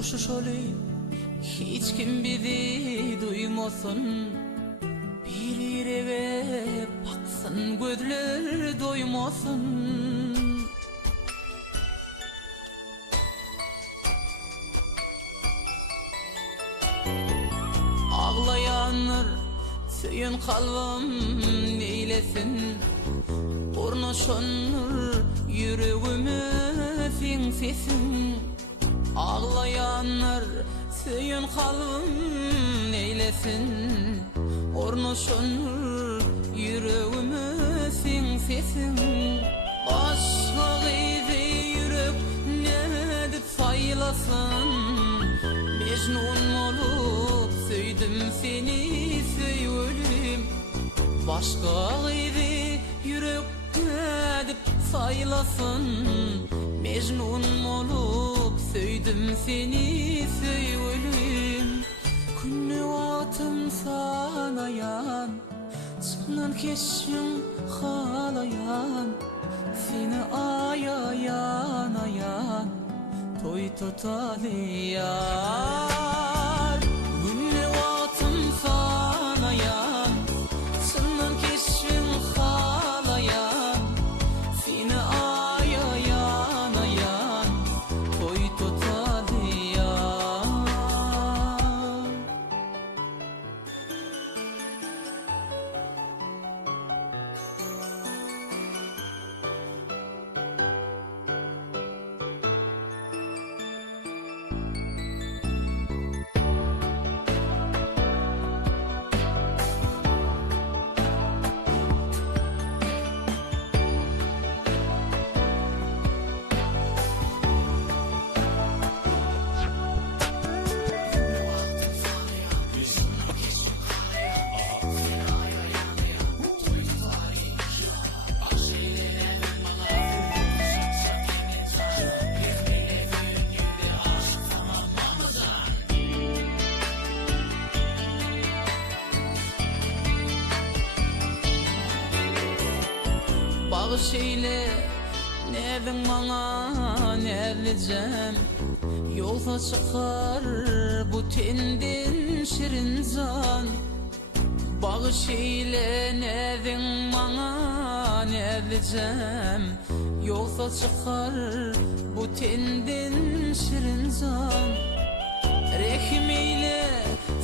Uşuşoly hiç kim bizi duymasın, bir ýerege baksın gözler doymasın. Ağlayanlar söyün kalbim neylesin, ornaşanlar yüreğime sen sesin. Ağlayanlar söyün kalbim neylesin, ornaşanlar yüreğime sen sesin. Başka gayri yürek ne dip saylasın, Mecnun olup söydüm seni söyledim. Başka gayri yürek ne dip saylasın, Mecnun olup söydim seni söyledim. Günne watym sanayan, çynan keşim halayan, seni ayayan ayan toy totaliyar. Günne watym sanayan, çynan keşim halayan, seni ayayan ayan toy totaliyar. Bağış eyle nevin bana nevleyeceğim, yolda çıkar bu tendin şirin zan. Bağış eyle nevin bana nevleyeceğim, yolda çıkar bu tendin şirin zan. Rehim eyle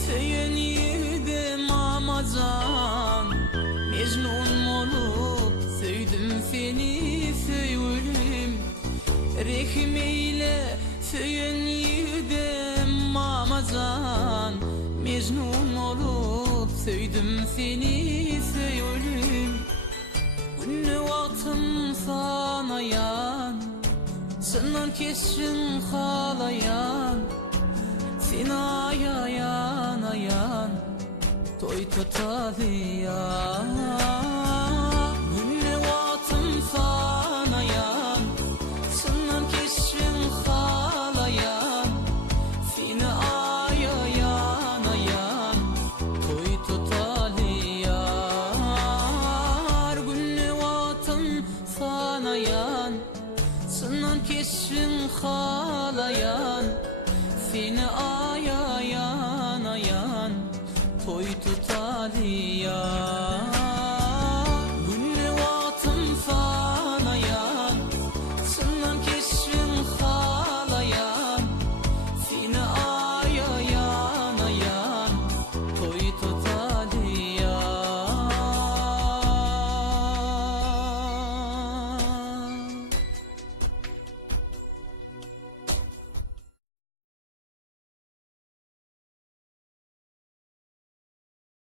söyün yiğidim amazan, Mecnun olup söydim seni söyledim. Rehim eyle söyün yiğidim amazan, Mecnun olup söydim seni söyledim. Günne watym sanayan, çynan keşim halayan, seni ayayan ayan toy totaliyar. Günne watym sanayan, çynan keşim halayan, seni ayayan ayan toy totaliyar. Günne watym sanayan, çynan keşim halayan, seni ayayan ayan toy totaliyar.